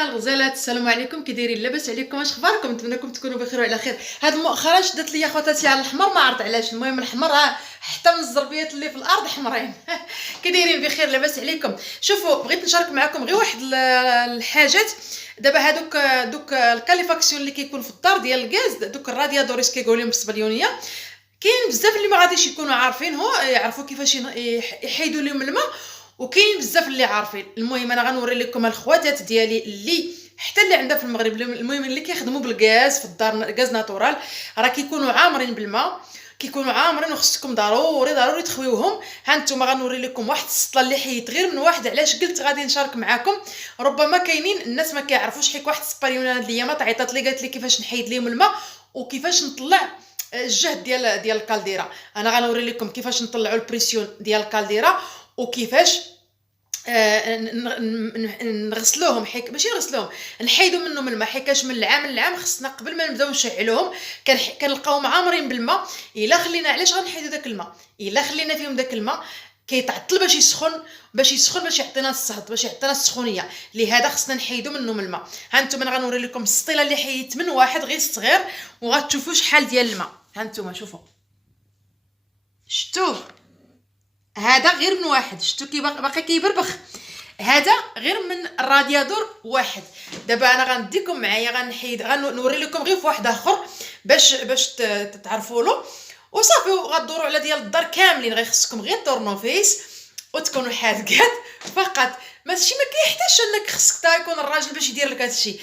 الغزالات، السلام عليكم. كي دايرين؟ لاباس عليكم؟ اش اخباركم؟ نتمنىكم تكونوا بخير وعلى خير. هاد مؤخرا شدت ليا خواتاتي على الاحمر، ما عرفت علاش. المهم الاحمر حتى من الزربيات اللي في الارض حمرين. كي دايرين؟ بخير، لاباس عليكم. شوفوا، بغيت نشارك معكم غير واحد الحاجات. دابا دوك الكاليفاكسيون اللي كيكون في الدار ديال الغاز، دوك الراديادوريس كيقولوا لهم بالاسبانيونيه، كاين بزاف اللي ما غاديش يكونوا عارفينه، يعرفوا كيفاش يحيدوا لهم الماء، وكاين بزاف اللي عارفين. المهم انا غنوري لكم الخواتات ديالي اللي حتى اللي عندها في المغرب، المهم اللي كيخدموا بالغاز في الدار، غاز ناتورال، راه كيكونوا عامرين بالماء، كيكونوا عامرين، وخصكم ضروري تخويوهم. ها نتوما غنوري لكم واحد السطله اللي حيت غير من واحد. علاش قلت غادي نشارك معكم؟ ربما كاينين الناس ما كيعرفوش، حيت واحد السباريونه هاد الايامات عيطات لي قالت لي كيفاش نحيد ليهم الماء وكيفاش نطلع الجهد ديال الكالديره. انا غنوري لكم كيفاش نطلعوا البريسيون ديال الكالديره، وكيفاش نغسلوهم، ماشي نغسلوهم، نحيدوا منهم الماء. حيتاش من العام للعام خصنا قبل ما نبداو نشعلوهم كنلقاوهم عامرين بالماء. الا خلينا، علاش غنحيدوا داك الماء؟ الا خلينا فيهم داك الماء كيتعطل باش يسخن، باش يعطينا الصهد، باش يعطينا السخونيه. لهذا خصنا نحيدوا منهم الماء. ها انتم، انا غنوري لكم السطيله اللي حيدت من واحد غير صغير، وغتشوفوا شحال ديال الماء. ها انتم شوفوا، شفتوا؟ هذا غير من واحد، شفتوا كي باقي كيبربخ؟ هذا غير من الراديادور واحد. دابا انا غنديكم معايا، غنوري لكم غير في واحد اخر باش تعرفوا له، وصافي. غدوروا على ديال الدار كاملين، غيخصكم غير الطورنوفيس وتكونوا حاذقات فقط. ماشي، ما كيحتاجش انك خصك يكون الراجل باش يدير لك هادشي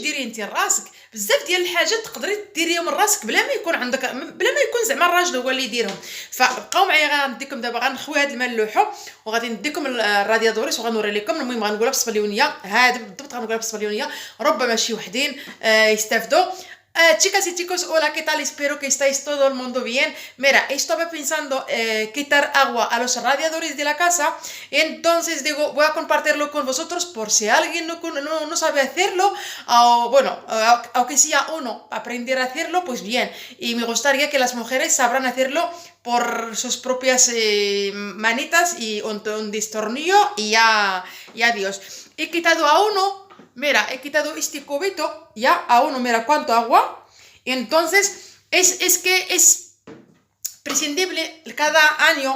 ديريه انت لراسك. بزاف ديال الحاجات تقدري ديريهم لراسك بلا ما يكون عندك، بلا ما يكون زعما الراجل هو اللي يديرهم. فبقاو معايا، غنديكم دابا، غنخوي هاد الماء اللوحو، وغادي نديكم الراديادوريس وغنوري لكم. المهم غنقولها بالاسبانيونيه، هذا بالضبط غنقولها بالاسبانيونيه، ربما شي وحدين يستافدوا. Chicas y chicos, hola, ¿qué tal? Espero que estáis todo el mundo bien. Mira, estaba pensando quitar agua a los radiadores de la casa, entonces digo, voy a compartirlo con vosotros por si alguien no sabe hacerlo, o bueno, aunque sea uno aprender a hacerlo, pues bien. Y me gustaría que las mujeres sabrán hacerlo por sus propias manitas y un destornillo y ya Dios. He quitado a uno. Mira, he quitado este cubito ya a uno, mira cuánto agua. Entonces, es que es prescindible cada año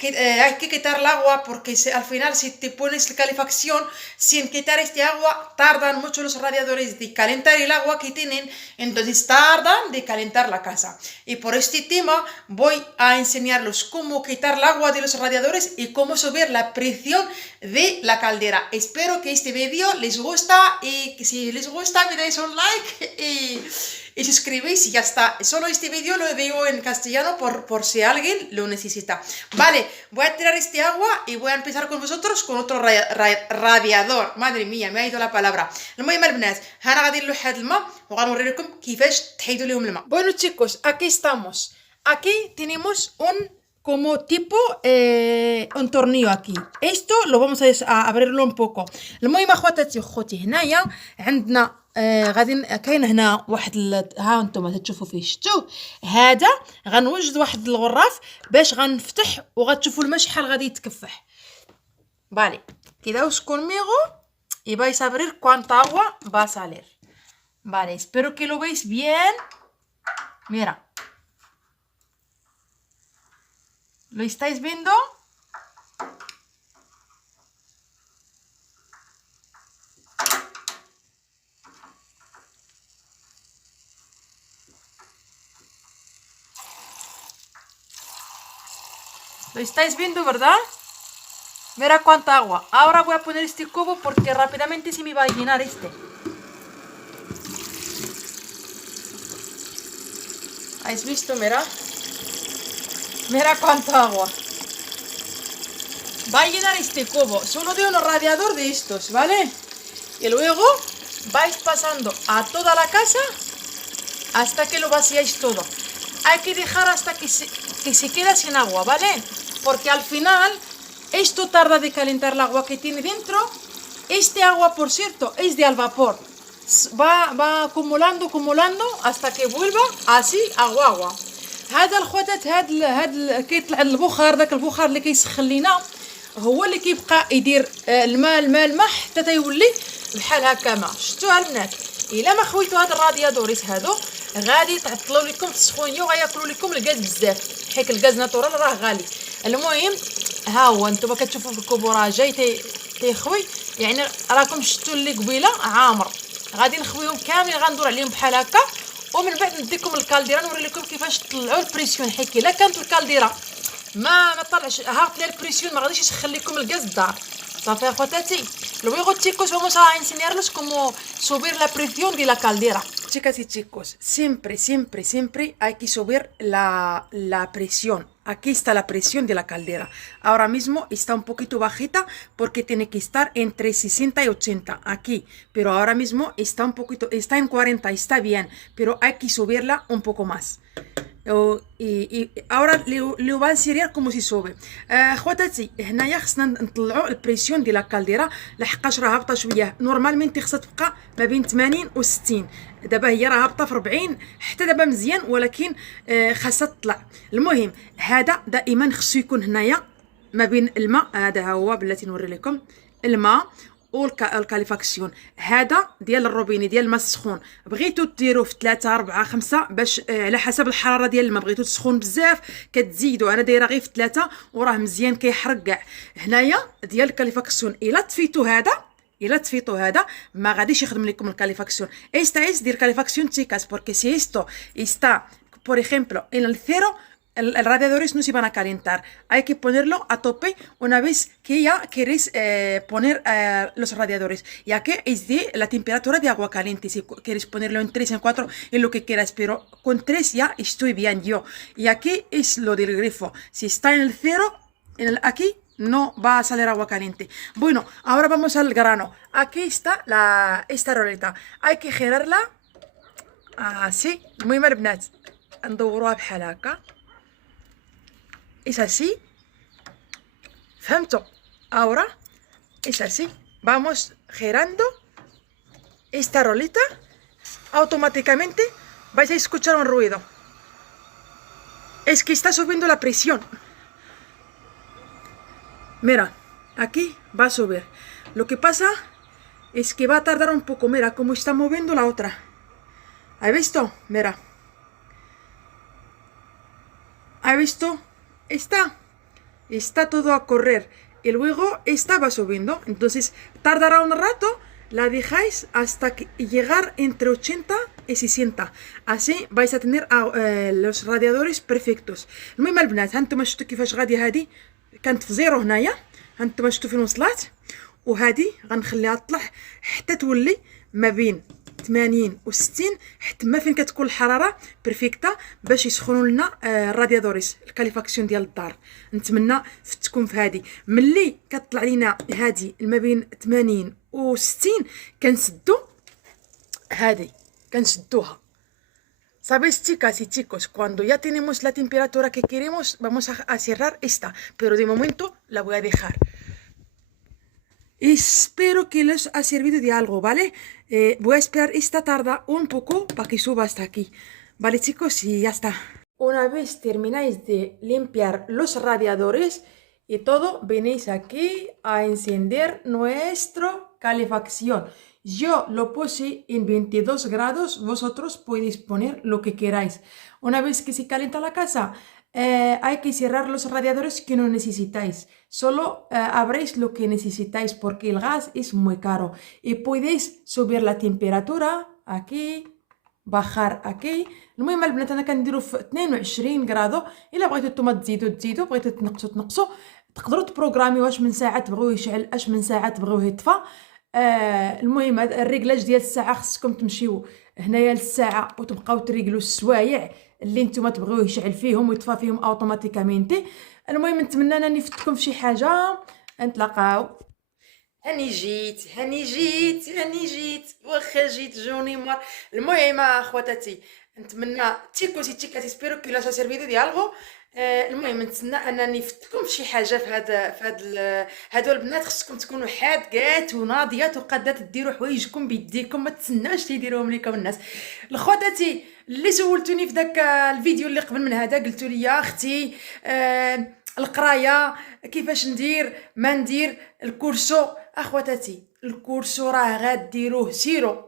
que hay que quitar el agua, porque al final si te pones la calefacción sin quitar este agua, tardan mucho los radiadores de calentar el agua que tienen, entonces tardan de calentar la casa. Y por este tema voy a enseñarlos cómo quitar el agua de los radiadores y cómo subir la presión de la caldera. Espero que este vídeo les gusta, y que si les gusta me dais un like y suscribís y ya está. Solo este vídeo lo digo en castellano por si alguien lo necesita. Vale, voy a tirar este agua y voy a empezar con vosotros con otro radiador. Madre mía, me ha ido la palabra. المهم البنات، انا غادي نلوح هذا الماء وغنوري لكم كيفاش تحيدوا لهم الماء. Bueno chicos, aquí estamos. Aquí tenemos un como tipo un tornillo aquí. Esto lo vamos a abrirlo un poco. المهم اخواتاتي وخوتي، هنايا عندنا غادي كاين هنا واحد ها انتم تشوفوا فيه، شفتوا؟ هذا غنوجد واحد الغراف باش غنفتح، وغتشوفوا الماء شحال غادي يتكفح. Vale, quedaos conmigo y vais a ver cuánta agua va a salir. Vale, espero que lo veis bien. Mira, ¿lo estáis viendo? ¿Lo estáis viendo, verdad? Mira cuánta agua. Ahora voy a poner este cubo porque rápidamente se me va a llenar este. ¿Habéis visto? Mira. Mira cuánta agua. Va a llenar este cubo. Solo de un radiador de estos, ¿vale? Y luego vais pasando a toda la casa hasta que lo vaciáis todo. Hay que dejar hasta que se queda sin agua, ¿vale? Porque al final esto tarda de calentar el agua que tiene dentro. Este agua, por cierto, es de al vapor. Va acumulando hasta que vuelva así agua. هذا الخواتات، هذا كيطلع البخار، داك البخار اللي كيسخن لينا هو اللي كيبقى يدير الماء حتى تيولي بحال هكا ما شفتوها البنات. الا ما خويتو هاد الراديادوريس هادو غادي تعطلوا لكم في السخونيه وغياكلوا لكم الغاز بزاف، حيت الغاز ناتورال راه غالي. المهم ها هو نتوما كتشوفوا في الكبوره جاي تيخوي، يعني راكم شفتوا اللي قبيله عامر. غادي نخويهم كاملين، غندور عليهم بحال هكا، ومن بعد نديكم الكالديره نوري لكم كيفاش تطلعوا البريسيون، حيت الا كانت الكالديره ما طلعش هابط لي البريسيون ما غاديش يسخن لكم الغاز الدار. صافي اخواتاتي. Luego chicos vamos a enseñarles cómo subir la presión de la caldera. Chicas y chicos, siempre hay que subir la presión. Aquí está la presión de la caldera. Ahora mismo está un poquito bajita porque tiene que estar entre 60 y 80 aquí. Pero ahora mismo está un poquito, está en 40, está bien. Pero hay que subirla un poco más. y ahora le va a enseñar cómo se sube. خواتاتي هنايا خصنا نطلعوا البريسيون ديال الكالديرا لحقاش راه هابطه شويه. نورمالمنتي خصها تبقى ما بين 80 و 60. دابا هي راه هابطه في 40 حتى دابا مزيان، ولكن خاصها تطلع. المهم هذا دائما خصو يكون هنايا ما بين الماء. هذا هو بلاتي نوري لكم الماء والكاليفاكسيون. هذا ديال الروبيني ديال الماء السخون. بغيتو ديروه في 3 4 5 باش على حسب الحراره ديال الماء. بغيتو تسخون بزاف كتزيدوا. انا دايره غير في 3 وراه مزيان كيحرق كاع. هنايا ديال الكاليفاكسيون الا طفيتو هذا ما غاديش يخدم لكم الكاليفاكسيون. esta es del calefacción chicas porque si esto está por ejemplo en el cero el radiadores no se van a calentar. Hay que ponerlo a tope una vez que ya queréis poner los radiadores, ya que es de la temperatura de agua caliente. Si queréis ponerlo en 3, en 4, en lo que quieras, pero con 3 ya estoy bien yo. Y aquí es lo del grifo. Si está en el cero, aquí no va a salir agua caliente. Bueno, ahora vamos al grano. Aquí está esta roleta. Hay que girarla así. muy البنات ندوروها بحال هكا. Es así. ¿Fahmto? Ahora es así. Vamos girando esta rolita. Automáticamente vais a escuchar un ruido. Es que está subiendo la presión. Mira, aquí va a subir. Lo que pasa es que va a tardar un poco. Mira cómo está moviendo la otra. ¿Has visto? Mira. ¿Has visto? Está todo a correr y luego esta va subiendo. Entonces tardará un rato. La dejáis hasta llegar entre 80 y 60. Así vais a tener los radiadores perfectos. المهم البنات هانتوما شفتوا كيفاش غادي هادي كانت في زيرو هنايا. هانتوما شفتوا فين وصلات. وهادي غنخليها تطلع حتى تولي ما بين 80 و 60 حتى ما فين كتكون الحراره بيرفيكتا باش يسخنوا لنا الراديادوريس الكاليفاكسيون ديال الدار. نتمنى تكون في هذه. ملي كتطلع لينا هذه ما بين 80 و 60 كنسدوا هذه كنشدوها. Sabéis chicas y chicos, cuando ya tenemos la temperatura que queremos vamos a cerrar esta, pero de momento la voy a dejar. Espero que les ha servido de algo, ¿vale? Voy a esperar esta tarda un poco para que suba hasta aquí. Vale chicos, y ya está. Una vez termináis de limpiar los radiadores y todo, venís aquí a encender nuestra calefacción. Yo lo puse en 22 grados, vosotros podéis poner lo que queráis. Una vez que se calienta la casa, hay que cerrar los radiadores que no necesitáis. Solo abréis lo que necesitáis porque el gas es muy caro. Y podéis subir la temperatura aquí, bajar aquí. المهم البنات انا كنديرو في 22 غرادو. الا بغيتو نتوما تزيدو بغيتو تنقصوا تقدروا تبروغرامي واش من ساعه تبغيوه يشعل اش من ساعه تبغيوه يطفى. المهم الريغلاج ديال الساعه خصكم تمشيو هنايا للساعه وتبقاو تريغلوا السوايع اللي نتوما تبغيوه يشعل فيهم ويطفى فيهم اوتوماتيكامنتي. المهم نتمنى انني فتكم في شي حاجه. نتلاقاو. هاني جيت واخا جيت جوني مار. المهم اخواتاتي نتمنى تيكوسي سبيرو كي لا سيرفيدو دي الغو. المهم نتسنى انني فتكم في شي حاجه في هادو البنات. خصكم تكونوا حادقات وناضيات وقادات ديروا حوايجكم بيديكم، ما تسناوش تيديروهم لكم الناس. لخواتاتي اللي سولتوني في داك الفيديو اللي قبل من هذا قلتوا لي يا اختي القرايه كيفاش ندير ما ندير الكورسو. اخواتاتي الكورسو راه غديروه سيرو.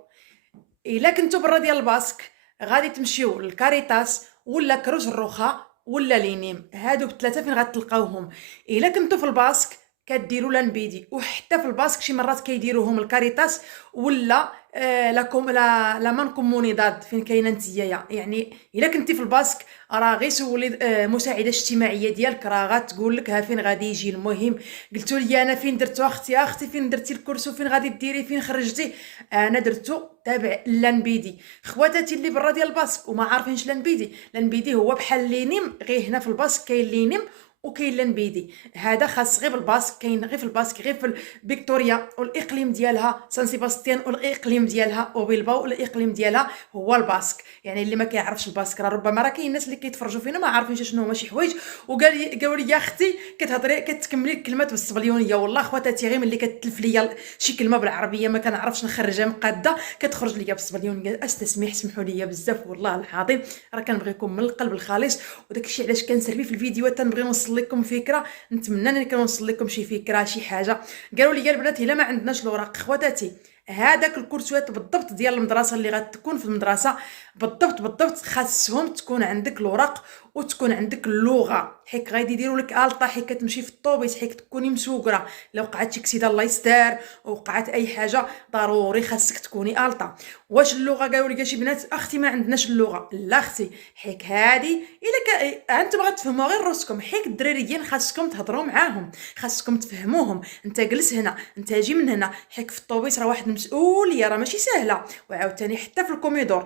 الا كنتو برا ديال الباسك غادي تمشيو للكاريتاس ولا كروج الرخاء ولا لينيم، هادو بثلاثه فين غتلقاوهم. الا كنتو في الباسك كديروا لانبيدي، وحتى في الباسك شي مرات كيديروهم الكاريتاس ولا لا مان كومونيداد فين كاينه نتيايا. يعني الا كنتي في الباسك راه غير سولي مساعده اجتماعيه ديالك راه غتقول لك ها فين غادي يجي. المهم قلتوا لي انا فين درتو اختي فين درتي الكورسو، فين غادي ديري، فين خرجتي؟ انا درتو تابع لانبيدي. خواتاتي اللي برا ديال الباسك وما عارفينش لانبيدي، لانبيدي هو بحال لينيم، غير هنا في الباسك كاين لينيم وكاين لانبيدي. هذا خاص غير بالباسك، كاين غير في الباسك، غير في فيكتوريا والاقليم ديالها سان سيباستيان والاقليم ديالها وبيلباو والاقليم ديالها هو الباسك. يعني اللي ما كيعرفش الباسك راه ربما راه كاين الناس اللي كيتفرجوا فينا ما عارفينش شنو هما شي حوايج، قالوا لي يا اختي كتهضري كتكملي الكلمات بالسبليونيه. والله خواتاتي غير ملي كتلف ليا شي كلمه بالعربيه ما كنعرفش نخرجها مقاده كتخرج ليا بالسبليونيه. استسمح سمحوا لي بزاف والله العظيم، راه كنبغيكم من القلب الخالص، وداكشي علاش كنسربي في الفيديوهات تنبغي نوصل لكم فكره. نتمنى انني كنوصل لكم شي فكره شي حاجه. قالوا لي البنات الا ما عندناش الاوراق خواتاتي هذاك الكورسوات بالضبط ديال المدرسه اللي غتكون في المدرسه بالضبط خاصهم تكون عندك الاوراق وتكون عندك اللغه. حيت غادي يديروا لك الطا، حيت كتمشي في الطوبيس، حيت تكوني مسوقره. لو وقعت شي كسيده الله يستر وقعت اي حاجه ضروري خاصك تكوني الطا. واش اللغه؟ قالوا لي شي بنات اختي ما عندناش اللغه. لا اختي، حيت هادي الا انتم غتفهموا غير راسكم، حيت الدراريين خاصكم تهضروا معاهم، خاصكم تفهموهم. انت جلس هنا، انت جي من هنا، حيت في الطوبيس راه واحد المسؤوليه راه ماشي سهله. وعاوتاني حتى في الكوميدور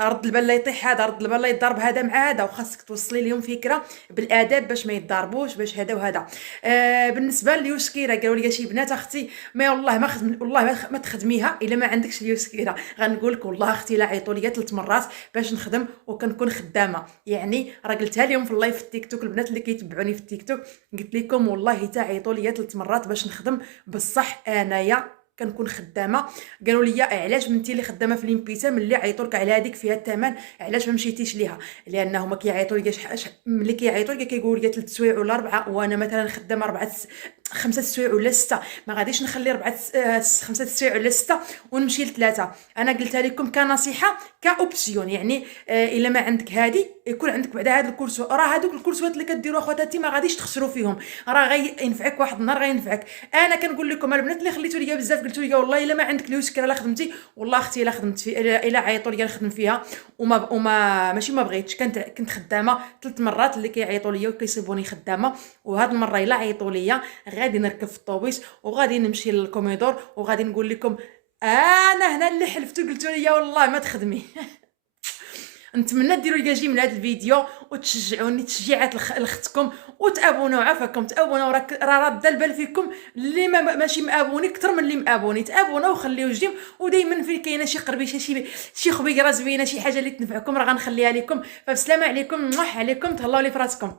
رد البال لا يطيح هذا، رد البال لا يضرب هذا مع هذا، وخاصك توصلي لهم فكره بالاداب باش ما يتضاربوش، باش هذا وهذا. بالنسبه لليوسكيره قالوا لي شي بنات اختي ما والله ما خدم، والله ما تخدميها الا ما عندكش اليوسكيره. غنقول لك والله اختي لا عيطوا لي 3 مرات باش نخدم وكنكون خدامه. يعني راه قلتها لهم في اللايف في التيك توك، البنات اللي كيتبعوني في التيك توك قلت لكم والله حتى عيطوا لي 3 مرات باش نخدم. بصح انايا كنكون خدامه. قالوا لي علاش بنتي اللي خدامه في ليمبيسا ملي عيطوا لك على هذيك فيها الثمن علاش ما مشيتيش ليها؟ لانه هما كيعيطوا لي ملي كيعيطوا لي كيقولوا لي 3 سوايع ولا 4، وانا مثلا خدامه 5 سوايع ولا 6، ما غاديش نخلي 5 سوايع ولا 6 ونمشي ل3. انا قلتها لكم كنصيحه كاوبسيون. يعني الا ما عندك هادي يكون عندك بعدا هاد الكورسو. راه هادوك الكورسوات اللي كديروا اخواتاتي ما غاديش تخسروا فيهم، راه غينفعك واحد النهار غينفعك. انا كنقول لكم البنات اللي خليتوا ليا بزاف قلتوا لي والله الا ما عندك اليوسكر لا خدمتي، والله اختي الا خدمت في الا عيطوا لي نخدم فيها. وما ماشي ما بغيتش، كنت خدامه 3 مرات اللي كيعيطوا ليا وكيصيبوني خدامه. وهاد المره الا عيطوا ليا غادي نركب في الطوبيس وغادي نمشي للكوميدور وغادي نقول لكم انا هنا اللي حلفتو قلتوا لي والله ما تخدمي. نتمنى ديروا لي جيم من هذا الفيديو وتشجعوني تشجيعات لاختكم، وتابوناو عافاكم تابوناو. راه راده البال فيكم اللي ماشي مابوني اكثر من اللي مابوني. تابوناو وخليو جيم، ودائما فين كاينه شي قربيشه شي خبيره زوينه شي حاجه اللي تنفعكم راه غنخليها لكم. فبسلامه عليكم عليكم، تهلاو لي فراسكم.